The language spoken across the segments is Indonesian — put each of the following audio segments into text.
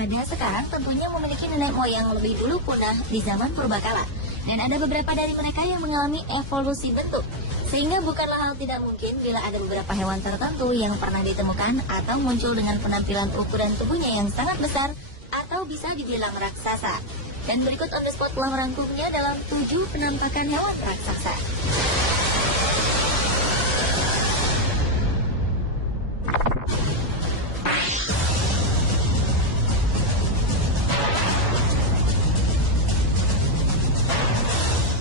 ada sekarang tentunya memiliki nenek moyang lebih dulu punah di zaman purbakala. Dan ada beberapa dari mereka yang mengalami evolusi bentuk. Sehingga bukanlah hal tidak mungkin bila ada beberapa hewan tertentu yang pernah ditemukan atau muncul dengan penampilan ukuran tubuhnya yang sangat besar atau bisa dibilang raksasa. Dan berikut On The Spot telah merangkumnya dalam 7 penampakan hewan raksasa.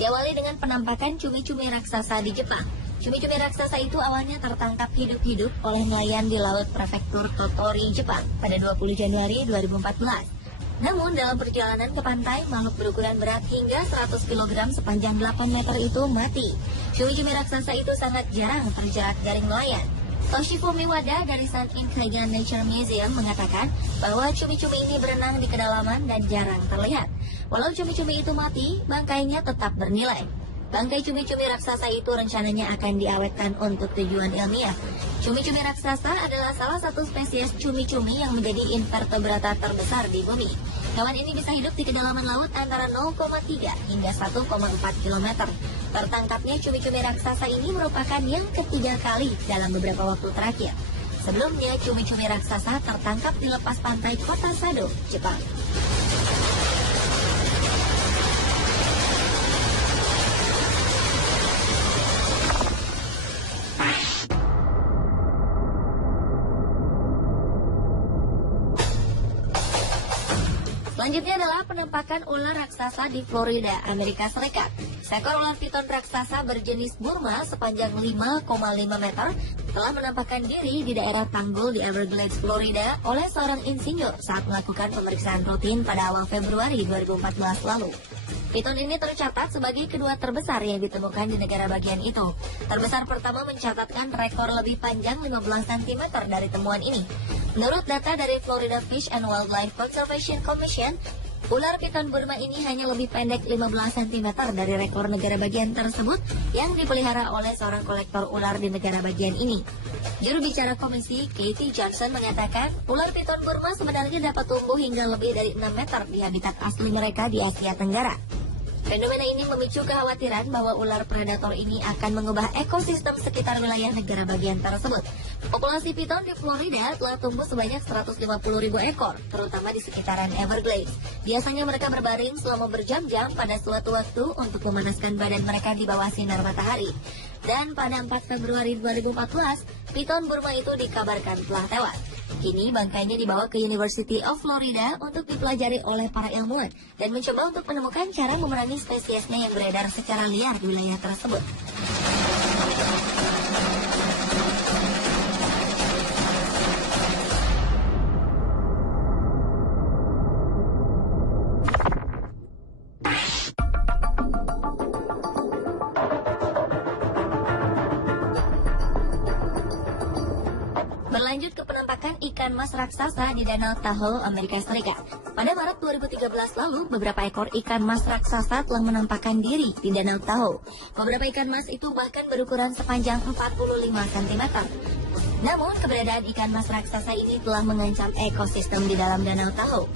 Diawali dengan penampakan cumi-cumi raksasa di Jepang. Cumi-cumi raksasa itu awalnya tertangkap hidup-hidup oleh nelayan di laut prefektur Tottori, Jepang pada 20 Januari 2014. Namun dalam perjalanan ke pantai, makhluk berukuran berat hingga 100 kg sepanjang 8 meter itu mati. Cumi-cumi raksasa itu sangat jarang terjerat jaring nelayan. Toshifumi Wada dari Sun Kaigan Nature Museum mengatakan bahwa cumi-cumi ini berenang di kedalaman dan jarang terlihat. Walau cumi-cumi itu mati, bangkainya tetap bernilai. Bangkai cumi-cumi raksasa itu rencananya akan diawetkan untuk tujuan ilmiah. Cumi-cumi raksasa adalah salah satu spesies cumi-cumi yang menjadi invertebrata terbesar di bumi. Hewan ini bisa hidup di kedalaman laut antara 0,3 hingga 1,4 km. Tertangkapnya cumi-cumi raksasa ini merupakan yang ketiga kali dalam beberapa waktu terakhir. Sebelumnya, cumi-cumi raksasa tertangkap di lepas pantai kota Sado, Jepang. Selanjutnya adalah penampakan ular raksasa di Florida, Amerika Serikat. Seekor ular piton raksasa berjenis Burma sepanjang 5,5 meter telah menampakkan diri di daerah tanggul di Everglades, Florida oleh seorang insinyur saat melakukan pemeriksaan rutin pada awal Februari 2014 lalu. Piton ini tercatat sebagai kedua terbesar yang ditemukan di negara bagian itu. Terbesar pertama mencatatkan rekor lebih panjang 15 cm dari temuan ini. Menurut data dari Florida Fish and Wildlife Conservation Commission, ular piton Burma ini hanya lebih pendek 15 cm dari rekor negara bagian tersebut yang dipelihara oleh seorang kolektor ular di negara bagian ini. Juru bicara komisi, Katie Johnson, mengatakan ular piton Burma sebenarnya dapat tumbuh hingga lebih dari 6 meter di habitat asli mereka di Asia Tenggara. Fenomena ini memicu kekhawatiran bahwa ular predator ini akan mengubah ekosistem sekitar wilayah negara bagian tersebut. Populasi piton di Florida telah tumbuh sebanyak 150.000 ekor, terutama di sekitaran Everglades. Biasanya mereka berbaring selama berjam-jam pada suatu waktu untuk memanaskan badan mereka di bawah sinar matahari. Dan pada 4 Februari 2014, piton Burma itu dikabarkan telah tewas. Kini bangkainya dibawa ke University of Florida untuk dipelajari oleh para ilmuwan dan mencoba untuk menemukan cara memerangi spesiesnya yang beredar secara liar di wilayah tersebut. Berlanjut ke penampakan ikan mas raksasa di Danau Tahoe, Amerika Serikat. Pada Maret 2013 lalu, beberapa ekor ikan mas raksasa telah menampakkan diri di Danau Tahoe. Beberapa ikan mas itu bahkan berukuran sepanjang 45 cm. Namun, keberadaan ikan mas raksasa ini telah mengancam ekosistem di dalam Danau Tahoe.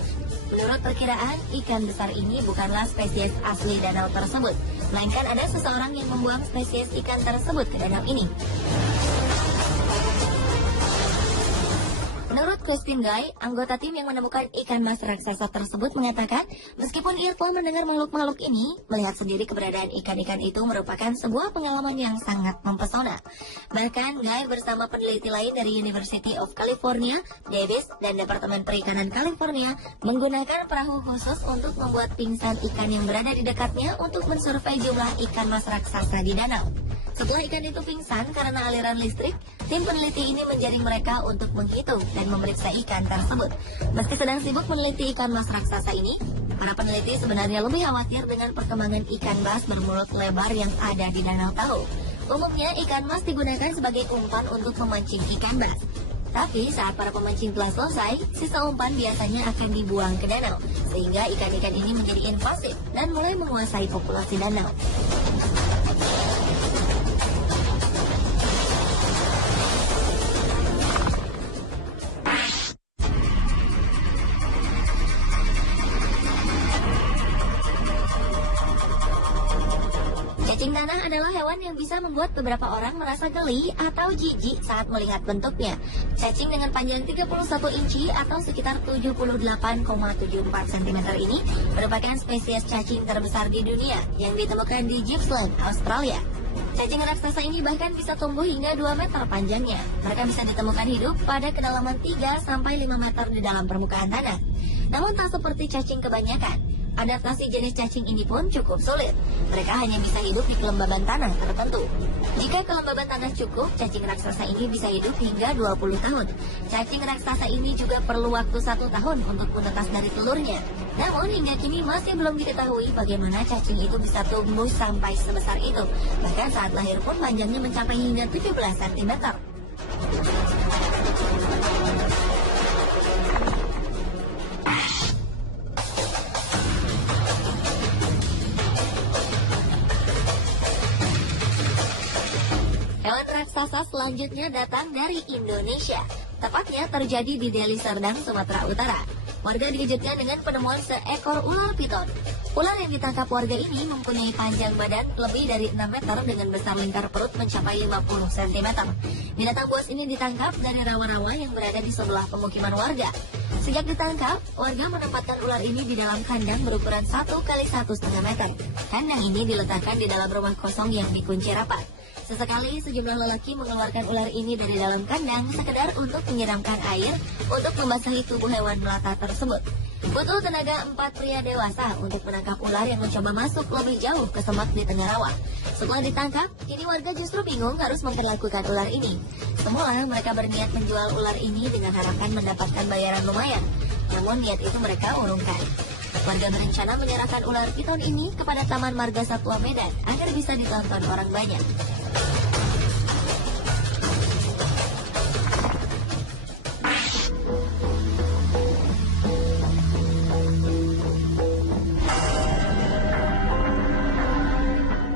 Menurut perkiraan, ikan besar ini bukanlah spesies asli danau tersebut, melainkan ada seseorang yang membuang spesies ikan tersebut ke danau ini. Menurut Christine Guy, anggota tim yang menemukan ikan mas raksasa tersebut mengatakan, meskipun ia telah mendengar makhluk-makhluk ini, melihat sendiri keberadaan ikan-ikan itu merupakan sebuah pengalaman yang sangat mempesona. Bahkan, Guy bersama peneliti lain dari University of California, Davis, dan Departemen Perikanan California menggunakan perahu khusus untuk membuat pingsan ikan yang berada di dekatnya untuk mensurvei jumlah ikan mas raksasa di danau. Setelah ikan itu pingsan karena aliran listrik, tim peneliti ini menjaring mereka untuk menghitung dan memeriksa ikan tersebut. Meski sedang sibuk meneliti ikan mas raksasa ini, para peneliti sebenarnya lebih khawatir dengan perkembangan ikan mas bermulut lebar yang ada di Danau Tahoe. Umumnya ikan mas digunakan sebagai umpan untuk memancing ikan mas. Tapi saat para pemancing telah selesai, sisa umpan biasanya akan dibuang ke danau, sehingga ikan-ikan ini menjadi invasif dan mulai menguasai populasi danau. Cacing tanah adalah hewan yang bisa membuat beberapa orang merasa geli atau jijik saat melihat bentuknya. Cacing dengan panjang 31 inci atau sekitar 78,74 cm ini merupakan spesies cacing terbesar di dunia yang ditemukan di Gippsland, Australia. Cacing raksasa ini bahkan bisa tumbuh hingga 2 meter panjangnya. Mereka bisa ditemukan hidup pada kedalaman 3-5 meter di dalam permukaan tanah. Namun tak seperti cacing kebanyakan, adaptasi jenis cacing ini pun cukup sulit. Mereka hanya bisa hidup di kelembaban tanah tertentu. Jika kelembaban tanah cukup, cacing raksasa ini bisa hidup hingga 20 tahun. Cacing raksasa ini juga perlu waktu 1 tahun untuk menetas dari telurnya. Namun hingga kini masih belum diketahui bagaimana cacing itu bisa tumbuh sampai sebesar itu. Bahkan saat lahir pun panjangnya mencapai hingga 17 cm. Hewan raksasa selanjutnya datang dari Indonesia. Tepatnya terjadi di Deli Serdang, Sumatera Utara. Warga dikejutkan dengan penemuan seekor ular piton. Ular yang ditangkap warga ini mempunyai panjang badan lebih dari 6 meter dengan besar lingkar perut mencapai 50 cm. Binatang buas ini ditangkap dari rawa-rawa yang berada di sebelah pemukiman warga. Sejak ditangkap, warga menempatkan ular ini di dalam kandang berukuran 1 x 1,5 meter. Kandang ini diletakkan di dalam rumah kosong yang dikunci rapat. Sesekali sejumlah lelaki mengeluarkan ular ini dari dalam kandang sekedar untuk menyiramkan air untuk membasahi tubuh hewan melata tersebut. Butuh tenaga 4 pria dewasa untuk menangkap ular yang mencoba masuk lebih jauh ke semak di tengah rawa. Setelah ditangkap, kini warga justru bingung harus memperlakukan ular ini. Semula mereka berniat menjual ular ini dengan harapan mendapatkan bayaran lumayan. Namun niat itu mereka urungkan. Warga berencana menyerahkan ular piton ini kepada Taman Marga Satwa Medan agar bisa ditonton orang banyak.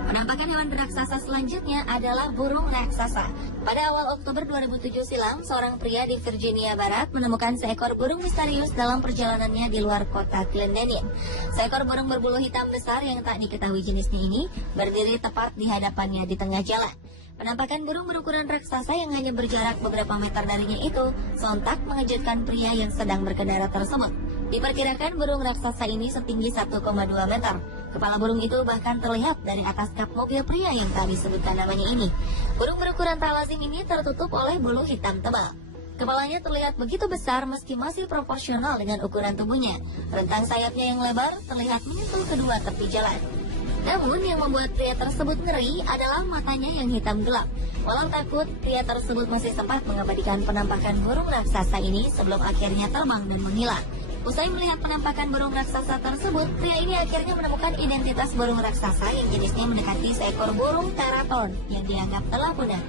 Penampakan hewan raksasa selanjutnya adalah burung raksasa. Pada awal Oktober 2007 silam, seorang pria di Virginia Barat menemukan seekor burung misterius dalam perjalanannya di luar kota Glendenning. Seekor burung berbulu hitam besar yang tak diketahui jenisnya ini berdiri tepat di hadapannya di tengah jalan. Penampakan burung berukuran raksasa yang hanya berjarak beberapa meter darinya itu sontak mengejutkan pria yang sedang berkendara tersebut. Diperkirakan burung raksasa ini setinggi 1,2 meter. Kepala burung itu bahkan terlihat dari atas kap mobil pria yang tak disebutkan namanya ini. Burung berukuran tak lazim ini tertutup oleh bulu hitam tebal. Kepalanya terlihat begitu besar meski masih proporsional dengan ukuran tubuhnya. Rentang sayapnya yang lebar terlihat menyentuh kedua tepi jalan. Namun yang membuat pria tersebut ngeri adalah matanya yang hitam gelap. Walau takut, pria tersebut masih sempat mengabadikan penampakan burung raksasa ini sebelum akhirnya terbang dan menghilang. Usai melihat penampakan burung raksasa tersebut, pria ini akhirnya menemukan identitas burung raksasa yang jenisnya mendekati seekor burung teraton yang dianggap telah punah.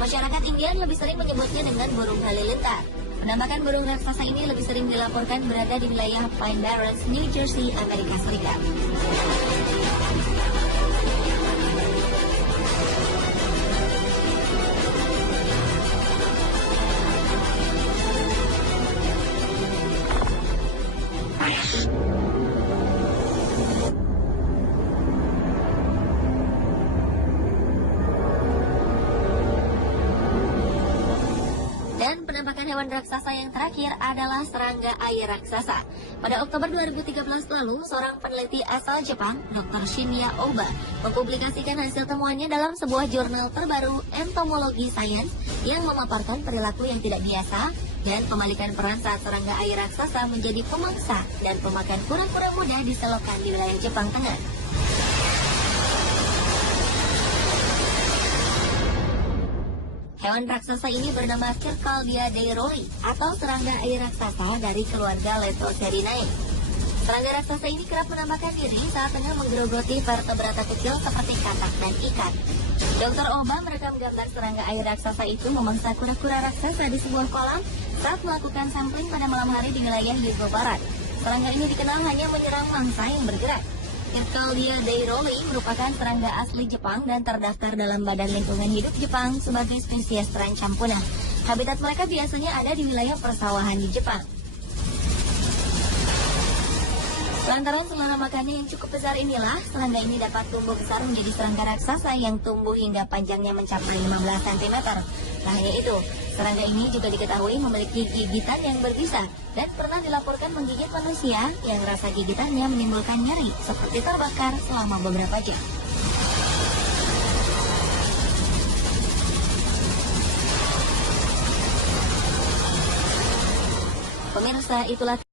Masyarakat Indian lebih sering menyebutnya dengan burung halilintar. Penampakan burung raksasa ini lebih sering dilaporkan berada di wilayah Pine Barrens, New Jersey, Amerika Serikat. Dan penampakan hewan raksasa yang terakhir adalah serangga air raksasa. Pada Oktober 2013 lalu, seorang peneliti asal Jepang, Dr. Shinya Oba, mempublikasikan hasil temuannya dalam sebuah jurnal terbaru Entomology Science yang memaparkan perilaku yang tidak biasa dan pembalikan peran saat serangga air raksasa menjadi pemangsa dan pemakan kura-kura muda di selokan di wilayah Jepang Tengah. Hewan raksasa ini bernama Circaldia dairoli atau serangga air raksasa dari keluarga Leptocerinae. Serangga raksasa ini kerap menampakkan diri saat tengah menggerogoti vertebrata kecil seperti katak dan ikan. Dr. Oba merekam gambar serangga air raksasa itu memangsa kura-kura raksasa di sebuah kolam saat melakukan sampling pada malam hari di wilayah Hyōgo Barat. Serangga ini dikenal hanya menyerang mangsa yang bergerak. Circaldia dairoli merupakan serangga asli Jepang dan terdaftar dalam Badan Lingkungan Hidup Jepang sebagai spesies terancam punah. Habitat mereka biasanya ada di wilayah persawahan di Jepang. Lantaran selera makannya yang cukup besar inilah, serangga ini dapat tumbuh besar menjadi serangga raksasa yang tumbuh hingga panjangnya mencapai 15 cm. Tak hanya itu, serangga ini juga diketahui memiliki gigitan yang berbisa dan pernah dilaporkan menggigit manusia yang rasa gigitannya menimbulkan nyeri seperti terbakar selama beberapa jam. Pemirsa, itulah